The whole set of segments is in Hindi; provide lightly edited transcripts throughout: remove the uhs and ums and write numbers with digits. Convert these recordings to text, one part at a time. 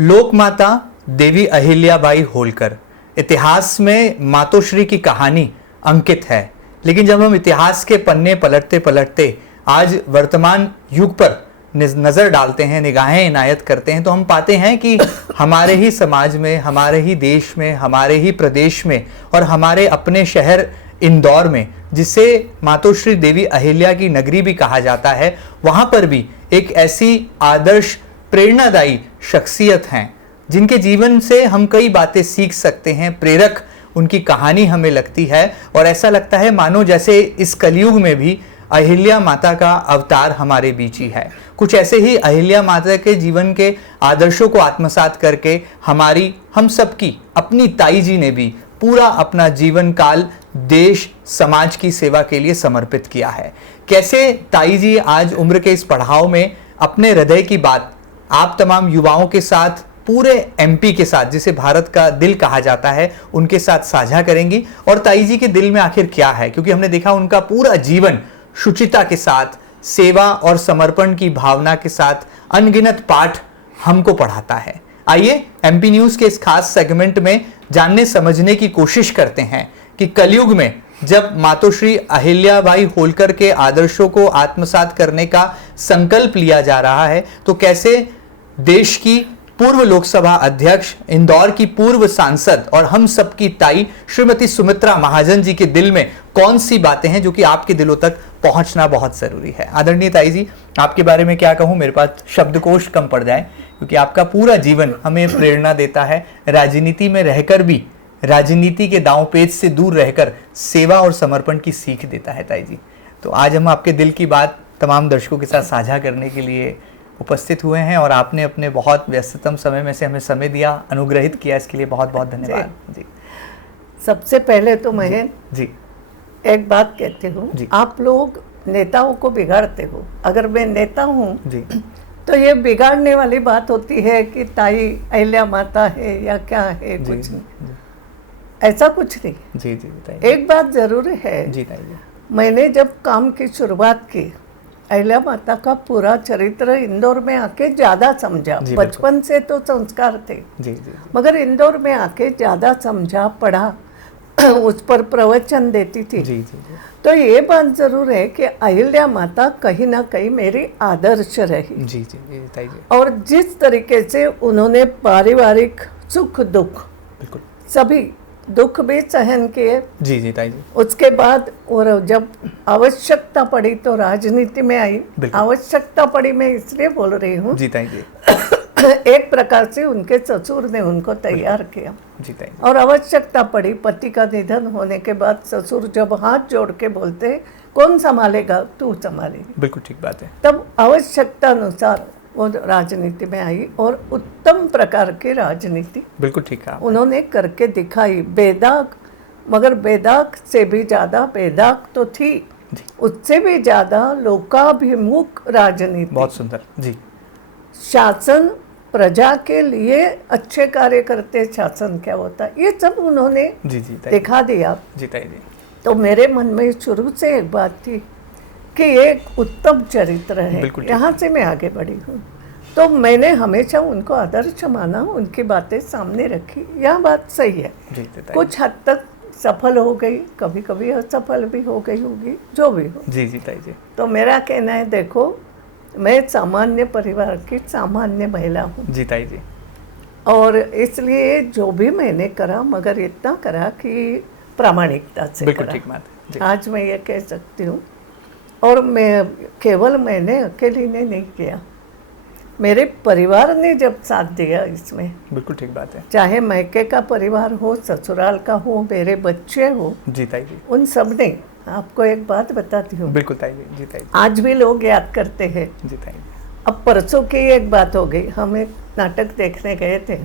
लोक माता देवी अहिल्याबाई होलकर, इतिहास में मातोश्री की कहानी अंकित है। लेकिन जब हम इतिहास के पन्ने पलटते पलटते आज वर्तमान युग पर नज़र डालते हैं, निगाहें इनायत करते हैं, तो हम पाते हैं कि हमारे ही समाज में, हमारे ही देश में, हमारे ही प्रदेश में और हमारे अपने शहर इंदौर में, जिसे मातोश्री देवी अहिल्या की नगरी भी कहा जाता है, वहाँ पर भी एक ऐसी आदर्श प्रेरणादायी शख्सियत हैं जिनके जीवन से हम कई बातें सीख सकते हैं। प्रेरक उनकी कहानी हमें लगती है और ऐसा लगता है मानो जैसे इस कलयुग में भी अहिल्या माता का अवतार हमारे बीच ही है। कुछ ऐसे ही अहिल्या माता के जीवन के आदर्शों को आत्मसात करके हम सबकी अपनी ताई जी ने भी पूरा अपना जीवन काल देश समाज की सेवा के लिए समर्पित किया है। कैसे ताई जी आज उम्र के इस पड़ाव में अपने हृदय की बात आप तमाम युवाओं के साथ, पूरे एमपी के साथ, जिसे भारत का दिल कहा जाता है, उनके साथ साझा करेंगी। और ताई जी के दिल में आखिर क्या है, क्योंकि हमने देखा उनका पूरा जीवन शुचिता के साथ, सेवा और समर्पण की भावना के साथ अनगिनत पाठ हमको पढ़ाता है। आइए एमपी न्यूज के इस खास सेगमेंट में जानने समझने की कोशिश करते हैं कि कलयुग में जब मातोश्री अहिल्याबाई होलकर के आदर्शों को आत्मसात करने का संकल्प लिया जा रहा है, तो कैसे देश की पूर्व लोकसभा अध्यक्ष, इंदौर की पूर्व सांसद और हम सबकी ताई श्रीमती सुमित्रा महाजन जी के दिल में कौन सी बातें हैं जो कि आपके दिलों तक पहुंचना बहुत जरूरी है। आदरणीय ताई जी, आपके बारे में क्या कहूं, मेरे पास शब्दकोश कम पड़ जाए, क्योंकि आपका पूरा जीवन हमें प्रेरणा देता है। राजनीति में रहकर भी राजनीति के दांवपेच से दूर रहकर सेवा और समर्पण की सीख देता है ताई जी। तो आज हम आपके दिल की बात तमाम दर्शकों के साथ साझा करने के लिए उपस्थित हुए हैं और आपने अपने बहुत व्यस्ततम समय में से हमें समय दिया, अनुग्रहित किया, इसके लिए बहुत बहुत धन्यवाद जी। सबसे पहले तो मैं जी एक बात कहती हूँ, आप लोग नेताओं को बिगाड़ते हो। अगर मैं नेता हूँ जी तो ये बिगाड़ने वाली बात होती है कि ताई अहिल्या माता है या क्या है, कुछ नहीं, ऐसा कुछ नहीं। जी जी एक बात जरूर है जी, मैंने जब काम की शुरुआत की, अहिल्या माता का पूरा चरित्र इंदौर में आके ज्यादा समझा। बचपन से तो संस्कार थे जी, जी, मगर इंदौर में आके ज्यादा समझा, पढ़ा, उस पर प्रवचन देती थी जी, जी, जी। तो ये बात जरूर है कि अहिल्या माता कहीं ना कहीं मेरी आदर्श रही जी, जी, जी, जी। और जिस तरीके से उन्होंने पारिवारिक सुख दुख, बिल्कुल सभी दुख भी सहन किए जी जी ताई जी। उसके बाद और जब आवश्यकता पड़ी तो राजनीति में आई। आवश्यकता पड़ी मैं इसलिए बोल रही हूँ जी ताई जी। एक प्रकार से उनके ससुर ने उनको तैयार किया जी ताई जी। और आवश्यकता पड़ी, पति का निधन होने के बाद ससुर जब हाथ जोड़ के बोलते कौन संभालेगा, तू संभालेगी, बिल्कुल ठीक बात है, तब आवश्यकता अनुसार वो राजनीति में आई और उत्तम प्रकार की राजनीति बिल्कुल ठीक है उन्होंने करके दिखाई। बेदाग, मगर बेदाग से भी ज्यादा, बेदाग तो थी, उससे भी ज्यादा लोकाभिमुख राजनीति। बहुत सुंदर जी। शासन प्रजा के लिए अच्छे कार्य करते, शासन क्या होता है ये सब उन्होंने जी जी दिखा दिया जी ताई जी। तो मेरे मन में शुरू से एक बात थी कि एक उत्तम चरित्र है, यहाँ से मैं आगे बढ़ी हूँ। तो मैंने हमेशा उनको आदर्श माना, उनकी बातें सामने रखी। यह बात सही है, कुछ हद तक सफल हो गई, कभी कभी असफल भी हो गई होगी, जो भी हो। जी जी ताई जी। तो मेरा कहना है, देखो मैं सामान्य परिवार की सामान्य महिला हूँ जी ताई जी, और इसलिए जो भी मैंने करा, मगर इतना करा कि प्रामाणिकता से बिल्कुल करा। ठीक बात है। आज मैं ये कह सकती हूँ, और मैंने अकेली ने नहीं किया, मेरे परिवार ने जब साथ दिया इसमें, बिल्कुल ठीक बात है, चाहे मैके का परिवार हो, ससुराल का हो, मेरे बच्चे हो, जी ताई जी, उन सब ने। आपको एक बात बताती हूँ, बिल्कुल ताई जी, जी ताई जी। आज भी लोग याद करते हैं जी ताई जी। अब परसों की एक बात हो गई, हम एक नाटक देखने गए थे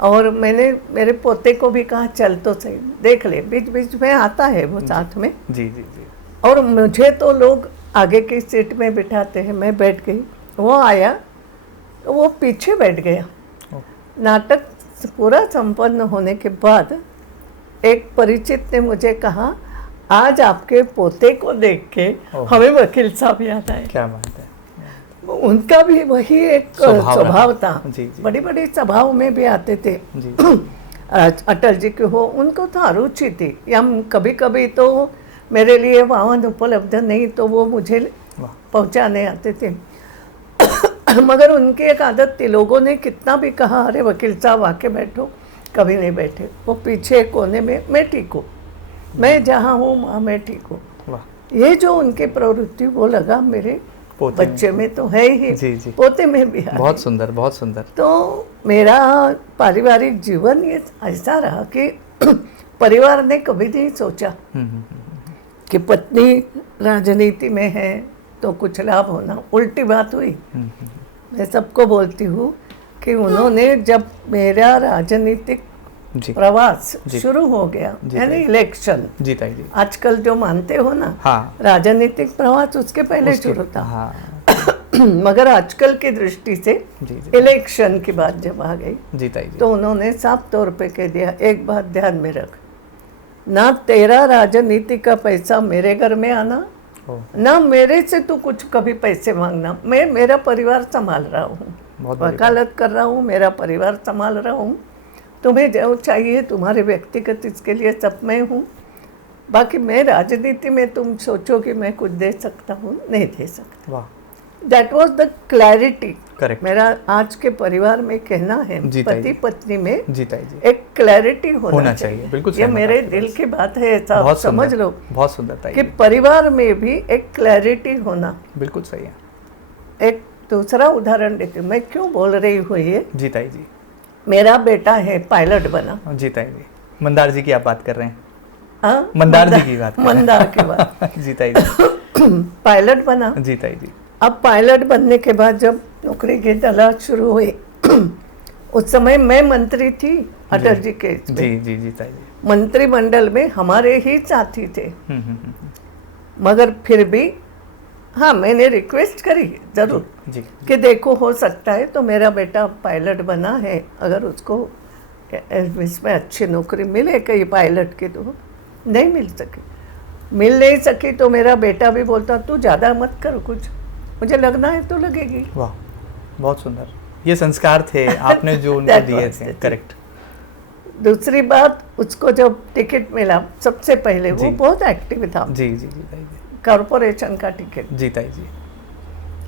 और मैंने मेरे पोते को भी कहा चल तो सही देख ले, बीच बीच में आता है वो साथ में। जी जी जी। और मुझे तो लोग आगे की सीट में बिठाते हैं, मैं बैठ गई, वो आया तो वो पीछे बैठ गया। नाटक पूरा संपन्न होने के बाद एक परिचित ने मुझे कहा, आज आपके पोते को देख के हमें वकील साहब याद आए। क्या बात है। उनका भी वही एक स्वभाव था। जी, जी। बड़ी बड़ी सभाओं में भी आते थे जी। अटल जी के हो, उनको तो रुचि थी। या कभी कभी तो मेरे लिए वाहन उपलब्ध नहीं तो वो मुझे वाह। पहुंचाने आते थे। मगर उनकी एक आदत थी, लोगों ने कितना भी कहा अरे वकील साहब आके बैठो, कभी नहीं बैठे। वो पीछे कोने में, मैं ठीक हूँ, मैं जहाँ हूँ वहाँ मैं ठीक हूँ। वाह। ये जो उनकी प्रवृत्ति वो लगा मेरे पोते बच्चे में तो है ही, जी, जी। पोते में भी है। बहुत सुंदर, बहुत सुंदर। तो मेरा पारिवारिक जीवन ये ऐसा रहा कि परिवार ने कभी नहीं सोचा कि पत्नी राजनीति में है तो कुछ लाभ होना। उल्टी बात हुई। मैं सबको बोलती हूँ कि उन्होंने जब मेरा राजनीतिक जी। प्रवास जी। शुरू हो गया, जी, यानी ताई। इलेक्शन, जी ताई जी। आजकल जो मानते हो ना, हाँ। राजनीतिक प्रवास उसके पहले शुरू था। हाँ। मगर आजकल की दृष्टि से जी, जी। इलेक्शन की बात जब आ गई जी ताई जी। तो उन्होंने साफ तौर पे कह दिया, एक बात ध्यान में रख, ना तेरा राजनीति का पैसा मेरे घर में आना, ना मेरे से तू कुछ कभी पैसे मांगना। मैं मेरा परिवार संभाल रहा हूँ, वकालत कर रहा हूँ, मेरा परिवार संभाल रहा हूँ। तुम्हें जो चाहिए तुम्हारे व्यक्तिगत इसके लिए सब मैं हूँ। बाकी मैं राजनीति में तुम सोचो कि मैं कुछ दे सकता हूँ, नहीं दे सकता। वाह। That was the clarity. Correct. मेरा आज के परिवार में कहना है, पति पत्नी में जी ताई जी एक क्लैरिटी होना चाहिए। बिल्कुल ये मेरे दिल की बात है, ऐसा आप समझ लो। बहुत सुंदर ताई कि परिवार में भी एक क्लैरिटी होना बिल्कुल सही है। एक दूसरा उदाहरण देती हूँ, मैं क्यों बोल रही हूँ ये। जी ताई जी। मेरा बेटा है पायलट बना। जी ताई जी। मंदार जी की आप बात कर रहे हैं? हाँ, मंदार जी की बात। मंदार की बात। जी ताई जी। पायलट बना। जी ताई जी। अब पायलट बनने के बाद जब नौकरी की तलाश शुरू हुई उस समय मैं मंत्री थी अटल जी के। जी जी जी ताई जी। मंत्रिमंडल में हमारे ही साथी थे। मगर फिर भी हाँ, मैंने रिक्वेस्ट करी जरूर जी, कि देखो हो सकता है तो मेरा बेटा पायलट बना है, अगर उसको इसमें अच्छी नौकरी मिले कहीं पायलट की। तो नहीं मिल नहीं सकी तो मेरा बेटा भी बोलता तू ज़्यादा मत कर, कुछ मुझे लगना है तो लगेगी। वाह, बहुत सुंदर। ये संस्कार थे आपने जो उनको दिए थे। करेक्ट। दूसरी बात, उसको जब टिकट मिला सबसे पहले वो बहुत एक्टिव था। जी जी जी ताई जी। कॉरपोरेशन का टिकट। जी ताई जी।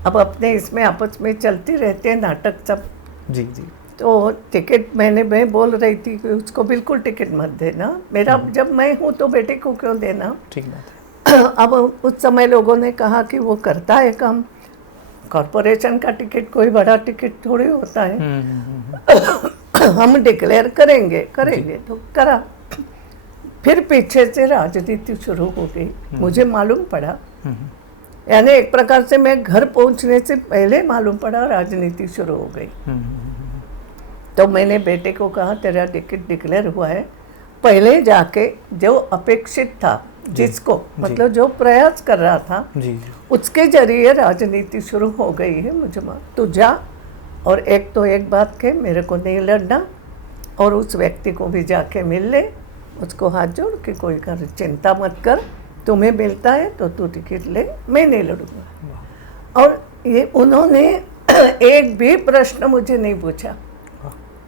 अब अपने इसमें आपस में चलती रहते हैं नाटक सब। जी जी। तो टिकट मैं बोल रही थी कि उसको बिल्कुल टिकट मत देना, मेरा जब मैं हूँ तो बेटे को क्यों देना। ठीक बात है। अब उस समय लोगों ने कहा कि वो करता है काम, कॉरपोरेशन का टिकट कोई बड़ा टिकट थोड़ी होता है। हम डिक्लेयर करेंगे तो करा। फिर पीछे से राजनीति शुरू हो गई, मुझे मालूम पड़ा। यानी एक प्रकार से मैं घर पहुंचने से पहले मालूम पड़ा राजनीति शुरू हो गई। तो मैंने बेटे को कहा तेरा टिकट डिक्लेयर हुआ है, पहले जाके जो अपेक्षित था जिसको मतलब जो प्रयास कर रहा था जी, उसके जरिए राजनीति शुरू हो गई है, मुझे तू जा और एक बात के मेरे को नहीं लड़ना और उस व्यक्ति को भी जाके मिल ले, उसको हाथ जोड़ के कोई कर चिंता मत कर, तुम्हें मिलता है तो तू टिकट ले, मैं नहीं लड़ूंगा। और ये उन्होंने एक भी प्रश्न मुझे नहीं पूछा,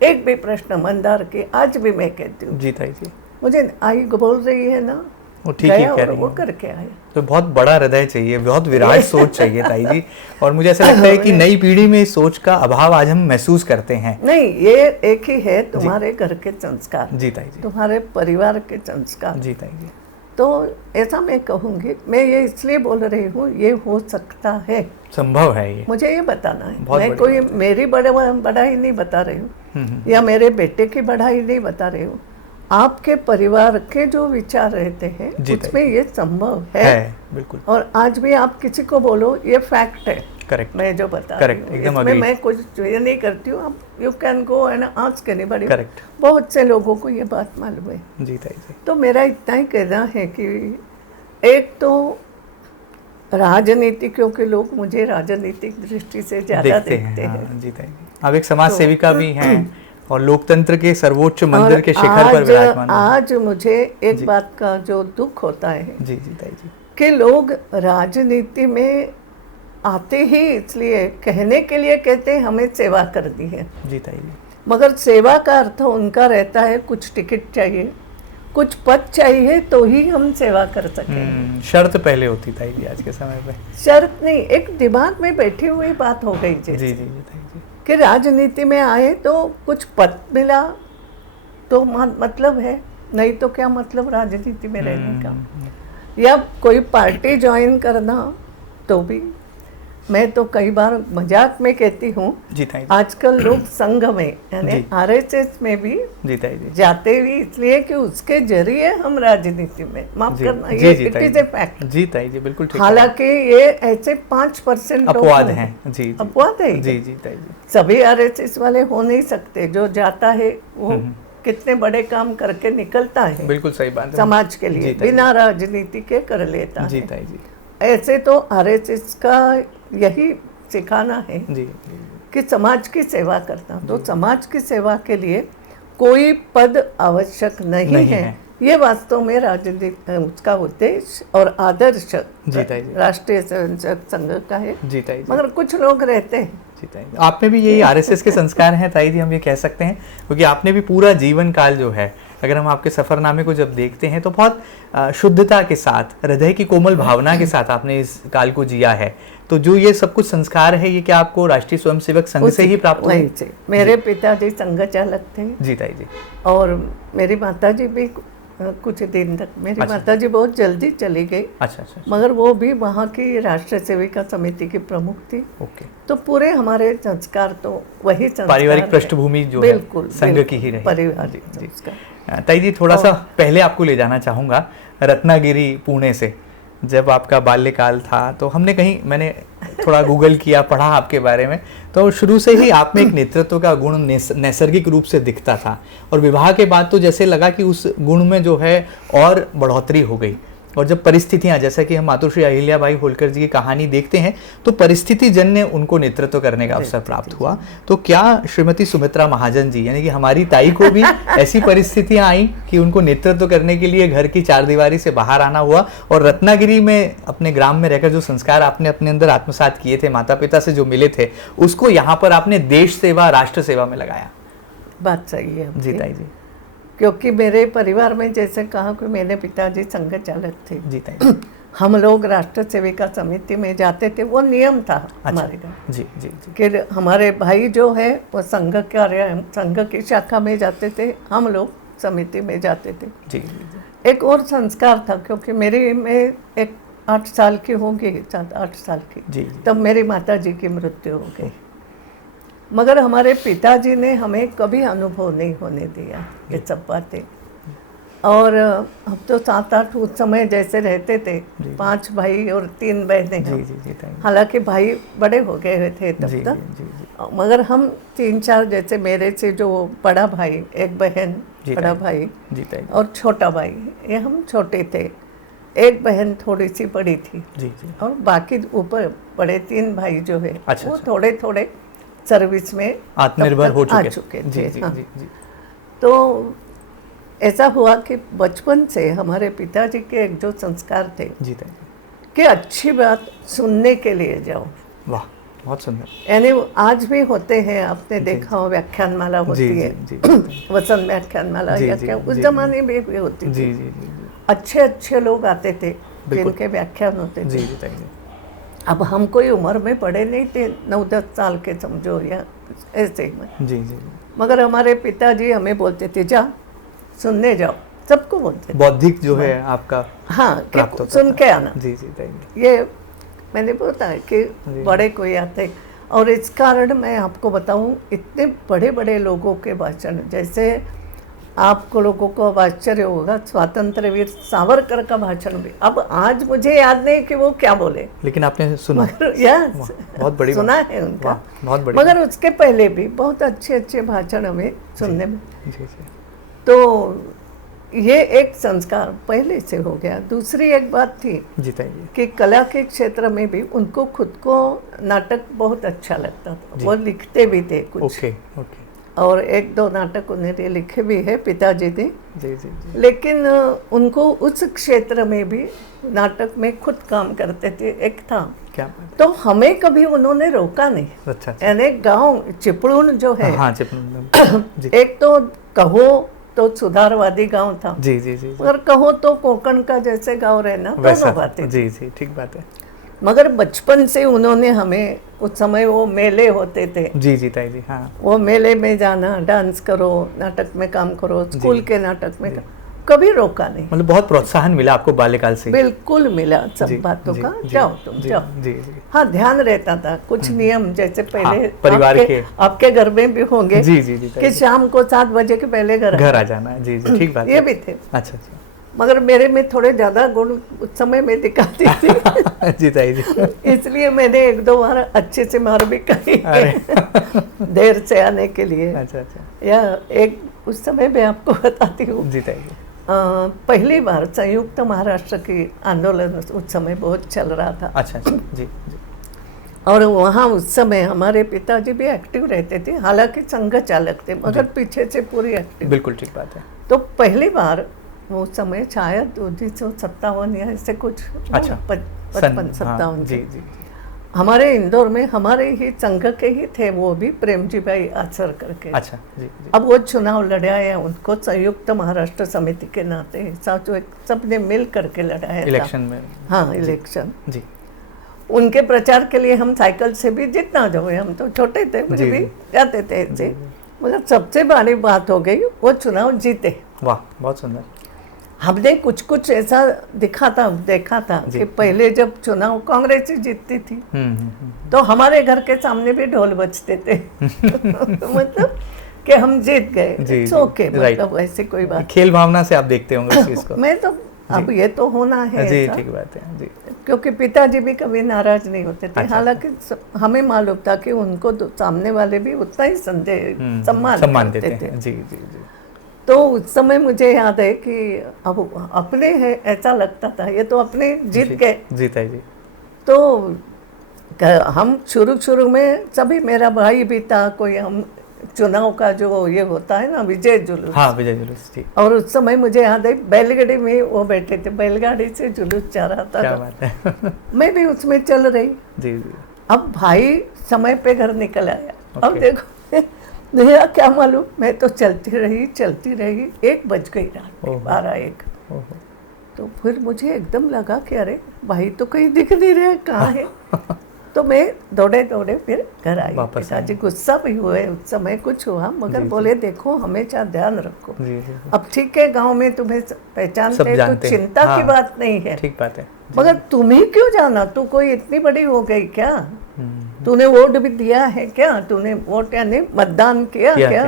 एक भी प्रश्न। मंदार के आज भी मैं कहती हूँ जी ताई जी, मुझे आई बोल रही है ना, वो ठीक ही कह रही वो है। करके आया। तो बहुत बड़ा हृदय चाहिए, बहुत विराट सोच चाहिए ताई जी। और मुझे ऐसा लगता है कि नई पीढ़ी में इस सोच का अभाव आज हम महसूस करते हैं। नहीं, ये एक ही है, तुम्हारे घर के संस्कार जी ताई जी, तुम्हारे परिवार के संस्कार। जी ताई जी। तो ऐसा मैं कहूँगी, मैं ये इसलिए बोल रही हूँ ये हो सकता है, संभव है ये, मुझे ये बताना है। बहुत मैं कोई मेरी बढ़ाई नहीं बता रही हूँ या मेरे बेटे की बढ़ाई नहीं बता रही हूँ। आपके परिवार के जो विचार रहते हैं उसमें ये संभव है बिल्कुल। और आज भी आप किसी को बोलो ये फैक्ट है। करेक्ट, मैं जो बता करेक्ट, रही एकदम हूँ, अग्री। मैं कुछ ये नहीं करती हूँ, आप you can go and ask anybody. Correct, बहुत से लोगों को ये बात मालूम है। जी ताई जी। तो मेरा इतना ही कहना है कि एक तो राजनीति, क्योंकि लोग मुझे राजनीतिक दृष्टि से ज्यादा देखते हैं। हाँ, जी ताई जी। आप एक समाज सेविका भी हैं और लोकतंत्र के सर्वोच्च मंदिर के शिखर पर विराजमान। आज मुझे एक बात का जो दुख होता है जी जी ताई जी, कि लोग राजनीति में आते ही इसलिए कहने के लिए कहते हमें सेवा कर दी है जी ताई जी। मगर सेवा का अर्थ उनका रहता है कुछ टिकट चाहिए, कुछ पद चाहिए तो ही हम सेवा कर सकेंगे। शर्त पहले होती ताई जी आज के समय पे। शर्त नहीं, एक दिमाग में बैठी हुई बात हो गई जी जी जी ताई जी। कि राजनीति में आए तो कुछ पद मिला तो मतलब है, नहीं तो क्या मतलब राजनीति में रहने का, या कोई पार्टी ज्वाइन करना तो भी। मैं तो कई बार मजाक में कहती हूँ जी ताई जी। आजकल लोग संघ में यानी आरएसएस में भी जी ताई जी जाते भी इसलिए कि उसके जरिए हम राजनीति में, माफ करना, जी, ये जी, इट ताई इज ए फैक्ट। जी ताई जी बिल्कुल ठीक। हालांकि ये ऐसे 5% अपवाद हैं। जी जी अपवाद है जी जी ताई जी। सभी आरएसएस वाले हो नहीं सकते। जो जाता है वो कितने बड़े काम करके निकलता है, बिल्कुल सही बात है, समाज के लिए बिना राजनीति के कर लेता है। जी ताई जी। ऐसे तो आरएसएस का यही सिखाना है जी कि समाज की सेवा करना। तो समाज की सेवा के लिए कोई पद आवश्यक नहीं है। ये वास्तव में राजनीति उसका उद्देश्य और आदर्श राष्ट्रीय स्वयंसेवक संघ का है। जी ताई जी। मगर कुछ लोग रहते हैं। जी ताई जी, आप में भी यही आरएसएस के संस्कार हैं ताई जी, हम ये कह सकते हैं, क्योंकि आपने भी पूरा जीवन काल जो है, अगर हम आपके सफरनामे को जब देखते हैं तो बहुत शुद्धता के साथ, हृदय की कोमल भावना के साथ आपने इस काल को जिया है। तो जो ये सब कुछ संस्कार है, ये क्या आपको राष्ट्रीय स्वयंसेवक संघ से ही प्राप्त हुए? से मेरे पिताजी संघ चालक थे। जी ताई जी। और मेरी माताजी भी कुछ दिन तक, मेरी माताजी बहुत जल्दी चली गई। अच्छा, मगर वो भी वहाँ की राष्ट्रीय सेविका समिति की प्रमुख थी। ओके। तो पूरे हमारे संस्कार तो वही संस्कार, पारिवारिक पृष्ठभूमि जो बिल्कुल संघ की ही रही। पारिवारिक संस्कार। ताई जी थोड़ा सा पहले आपको ले जाना चाहूँगा, रत्नागिरी पुणे से जब आपका बाल्यकाल था, तो हमने कहीं, मैंने थोड़ा गूगल किया, पढ़ा आपके बारे में, तो शुरू से ही आप में एक नेतृत्व का गुण नैसर्गिक रूप से दिखता था, और विवाह के बाद तो जैसे लगा कि उस गुण में जो है और बढ़ोतरी हो गई। और जब परिस्थितियां, जैसा कि हम मातोश्री अहिल्याबाई होलकर जी की कहानी देखते हैं, तो परिस्थिति जन्य उनको नेतृत्व करने का अवसर प्राप्त हुआ। तो क्या श्रीमती सुमित्रा महाजन जी, यानी कि हमारी ताई को भी ऐसी परिस्थितियां आई कि उनको नेतृत्व करने के लिए घर की चारदीवारी से बाहर आना हुआ, और रत्नागिरी में अपने ग्राम में रहकर जो संस्कार आपने अपने अंदर आत्मसात किए थे, माता पिता से जो मिले थे, उसको यहाँ पर आपने देश सेवा, राष्ट्र सेवा में लगाया? बात सही है जी ताई जी। क्योंकि मेरे परिवार में जैसे कहा कि मेरे पिताजी संघ चालक थे। जी ताई। हम लोग राष्ट्र सेविका समिति में जाते थे, वो नियम था हमारे घर। जी जी जी। कि हमारे भाई जो है वो संघ की शाखा में जाते थे, हम लोग समिति में जाते थे। जी। एक और संस्कार था, क्योंकि मेरी में एक 8 साल की होंगी, 7-8 साल की, जी। तब मेरी माता जी की मृत्यु हो गई। मगर हमारे पिताजी ने हमें कभी अनुभव नहीं होने दिया ये सब बातें। और हम तो 7-8 उस समय जैसे रहते थे, 5 भाई और 3 बहनें। हालांकि भाई बड़े हो गए हुए थे तब तक, मगर हम 3-4 जैसे मेरे से जो बड़ा भाई, एक बहन, बड़ा भाई और छोटा भाई, ये हम छोटे थे। एक बहन थोड़ी सी बड़ी थी और बाकी ऊपर बड़े 3 भाई जो है वो थोड़े थोड़े सर्विस में आत्मनिर्भर हो चुके थे। तो ऐसा हुआ कि बचपन से हमारे पिताजी के एक जो संस्कार थे कि अच्छी बात सुनने के लिए जाओ। वाह, बहुत सुंदर। यानी आज भी होते हैं, आपने देखा हो, व्याख्यानमाला होती है, वसंत व्याख्यानमाला, या क्या उस जमाने में भी होती थी। अच्छे अच्छे लोग आते थे जिनके व्याख्यान होते थे। अब हम कोई उम्र में बड़े नहीं थे, 9-10 साल के समझो, या ऐसे में। जी जी। मगर हमारे पिताजी हमें बोलते थे, जा सुनने जाओ, सबको बोलते थे। बौद्धिक जो है आपका, हाँ, कि सुन के आना। जी जी। ये मैंने बोला है कि बड़े कोई आते, और इस कारण मैं आपको बताऊं, इतने बड़े बड़े लोगों के भाषण, जैसे आपको लोगों को आश्चर्य होगा, स्वतंत्र वीर सावरकर का भाषण भी, अब आज मुझे याद नहीं कि वो क्या बोले, लेकिन आपने सुना, बहुत बड़ी सुना है उनका, बहुत बड़ी। मगर उसके पहले भी बहुत अच्छे अच्छे भाषण हमें सुनने में। तो ये एक संस्कार पहले से हो गया। दूसरी एक बात थी कि कला के क्षेत्र में भी उनको खुद को नाटक बहुत अच्छा लगता था, वो लिखते भी थे कुछ। और एक दो नाटक उन्होंने लिखे भी है पिताजी ने। जी जी जी। लेकिन उनको उस क्षेत्र में भी नाटक में खुद काम करते थे, एक था। क्या बात है। तो हमें कभी उन्होंने रोका नहीं। अच्छा अच्छा। यानी गांव चिपळूण जो है, हाँ चिपळूण जी एक तो कहो तो सुधारवादी गांव था, जी जी जी। मगर कहो तो कोकण का जैसे गांव रहना, वैसा दोनों बातें। जी जी ठीक बात है। मगर बचपन से उन्होंने हमें, उस समय वो मेले होते थे, जी जी ताई जी। हाँ वो मेले में जाना, डांस करो, नाटक में काम करो, स्कूल जी। के नाटक में कभी रोका नहीं। मतलब बहुत प्रोत्साहन मिला आपको बाल्यकाल से। बिल्कुल मिला सब जी, बातों जी, का, जी, जाओ तुम जी, जाओ। जी जी। हाँ, ध्यान रहता था, कुछ नियम जैसे पहले परिवार के आपके घर में भी होंगे जी जी जी कि शाम को 7 बजे के पहले घर आ जाना है। जी जी ठीक बात ये है। भी थे। अच्छा अच्छा। मगर मेरे में थोड़े ज्यादा गुण उस समय में दिखाती थी जी ताई जी। इसलिए मैंने एक दो बार अच्छे से मार भी खाई देर से आने के लिए। अच्छा अच्छा। या एक उस समय मैं आपको बताती हूँ, जी ताई जी। पहली बार संयुक्त महाराष्ट्र की आंदोलन उस समय बहुत चल रहा था। अच्छा अच्छा। जी जी। और वहाँ उस समय हमारे पिताजी भी एक्टिव रहते थे, हालांकि संघ चालक थे, मगर पीछे से पूरी एक्टिव। बिल्कुल ठीक बात है। तो पहली बार वो समय शायद 1957 या ऐसे कुछ, अच्छा 55-57 जी जी। हमारे इंदौर में हमारे ही संघ के ही थे, वो भी प्रेमजी भाई आचर करके। अच्छा जी जी। अब वो चुनाव लड़ाया उनको संयुक्त महाराष्ट्र समिति के नाते, सबने मिल करके लड़ाया इलेक्शन में। हाँ इलेक्शन जी। उनके प्रचार के लिए हम साइकिल से भी जितना जो है, हम तो छोटे थे, मुझे भी जाते थे ऐसे। मगर सबसे बड़ी बात हो गई, वो चुनाव जीते। वाह बहुत सुंदर। हमने कुछ कुछ ऐसा देखा था कि पहले जब चुनाव कांग्रेस ही जीतती थी तो हमारे घर के सामने भी ढोल बजते थे मतलब कि हम जीत गए। ओके, मतलब ऐसे कोई बात। खेल भावना से आप देखते होंगे इस चीज को। मैं तो अब ये तो होना है जी ठीक बात है जी। क्योंकि पिताजी भी कभी नाराज नहीं होते थे। अच्छा, हालांकि हमें मालूम था कि उनको सामने वाले भी उतना ही सम्मान देते थे। जी जी जी। तो उस समय मुझे याद है कि अब अपने हैं ऐसा लगता था, ये तो अपने जीत गए। जीता है जी। तो हम शुरू में सभी, मेरा भाई भी था, कोई हम चुनाव का जो ये होता है ना विजय जुलूस। हाँ विजय जुलूस ठीक। और उस समय मुझे याद है बैलगाड़ी में वो बैठे थे, बैलगाड़ी से जुलूस जा रहा था। क्या बात है। मैं भी उसमें चल रही। जी जी। अब भाई समय पे घर निकल आया। अब देखो मेरा क्या मालूम, मैं तो चलती रही 1 बज गई रात, 12-1। तो फिर मुझे एकदम लगा कि अरे भाई तो कहीं दिख नहीं रहे, कहाँ है। तो मैं दौड़े फिर घर आई। पिताजी गुस्सा भी हुए, उस समय कुछ हुआ, मगर बोले देखो हमेशा ध्यान रखो। अब ठीक है, गांव में तुम्हें पहचानते तो चिंता की बात नहीं है, ठीक बात है, मगर तुम ही क्यों जाना, तू कोई इतनी बड़ी हो गई क्या, तूने वोट भी दिया है क्या, तूने वोट यानी मतदान किया क्या।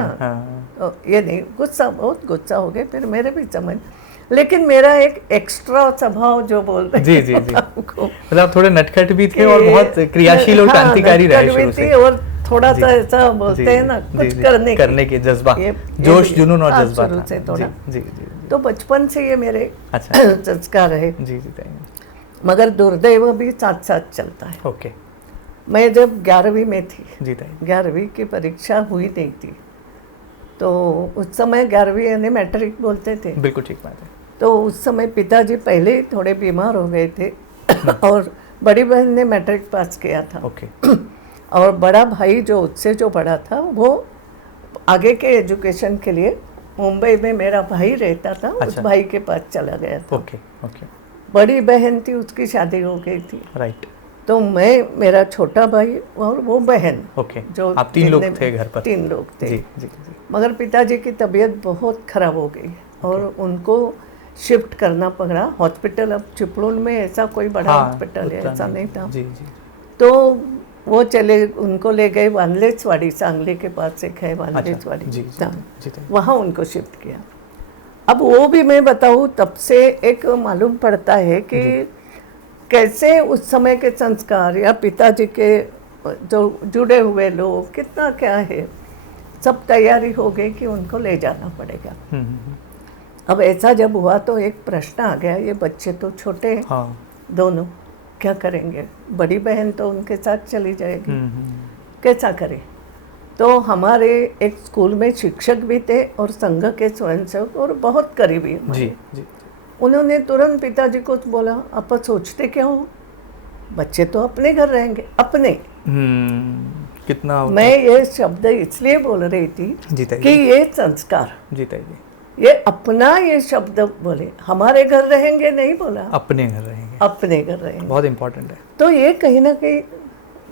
तो ये नहीं, बहुत गुस्सा हो गए। फिर मेरे भी समझ, लेकिन मेरा एक एक्स्ट्रा स्वभाव जो बोल रहे जी जी जी, मतलब थोड़े नटखट भी थे और बहुत क्रियाशील और क्रांतिकारी रहे शुरू से, और थोड़ा सा ऐसा बोलते हैं ना, कुछ करने के जज्बा, जोश जुनून और जज्बा शुरू से थोड़ा। जी जी। तो बचपन से ये मेरे संस्कार रहे। जी जी। मगर दुर्दैव भी साथ साथ चलता है। ओके। मैं जब 11वीं में थी, 11वीं की परीक्षा हुई नहीं थी, तो उस समय 11वीं यानी मैट्रिक बोलते थे। बिल्कुल ठीक बात है। तो उस समय पिताजी पहले ही थोड़े बीमार हो गए थे और बड़ी बहन ने मैट्रिक पास किया था। ओके। और बड़ा भाई जो उससे जो बड़ा था, वो आगे के एजुकेशन के लिए मुंबई में मेरा भाई रहता था, उस भाई के पास चला गया था। Okay okay. बड़ी बहन थी, उसकी शादी हो गई थी। राइट। तो मैं, मेरा छोटा भाई और वो बहन, ओके, जो आप 3 लोग थे घर पर? 3 लोग थे। जी जी जी। मगर पिताजी की तबीयत बहुत खराब हो गई और उनको शिफ्ट करना पड़ा हॉस्पिटल। अब चिपळूण में ऐसा कोई बड़ा हॉस्पिटल है ऐसा नहीं था। जी जी। तो वो चले, उनको ले गए वानलेसवाड़ी, सांगली के पास एक है वानलेसवाड़ी, वहाँ उनको शिफ्ट किया। अब वो भी मैं बताऊँ, तब से एक मालूम पड़ता है कि कैसे उस समय के संस्कार या पिताजी के जो जुड़े हुए लोग, कितना क्या है, सब तैयारी हो गई कि उनको ले जाना पड़ेगा। अब ऐसा जब हुआ तो एक प्रश्न आ गया, ये बच्चे तो छोटे हैं दोनों, क्या करेंगे। बड़ी बहन तो उनके साथ चली जाएगी, कैसा करें। तो हमारे एक स्कूल में शिक्षक भी थे और संघ के स्वयंसेवक और बहुत करीबी हमारे। जी जी उन्होंने तुरंत पिताजी को बोला, आप सोचते क्या हो, बच्चे तो अपने घर रहेंगे, अपने। कितना मैं ये शब्द इसलिए बोल रही थी जीता कि ये संस्कार, जीता जी, ये अपना, ये शब्द बोले, हमारे घर रहेंगे नहीं बोला, अपने घर रहेंगे, अपने घर रहेंगे। बहुत इम्पोर्टेंट है। तो ये कहीं ना कहीं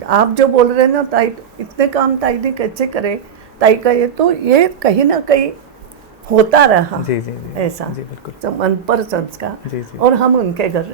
आप जो बोल रहे हैं ना, ताई इतने काम ताई ने कैसे करे, ताई का ये, तो ये कहीं ना कहीं होता रहा जी जी जी ऐसा जी बिल्कुल मन पर संस्कार, जी जी और हम उनके घर रहे।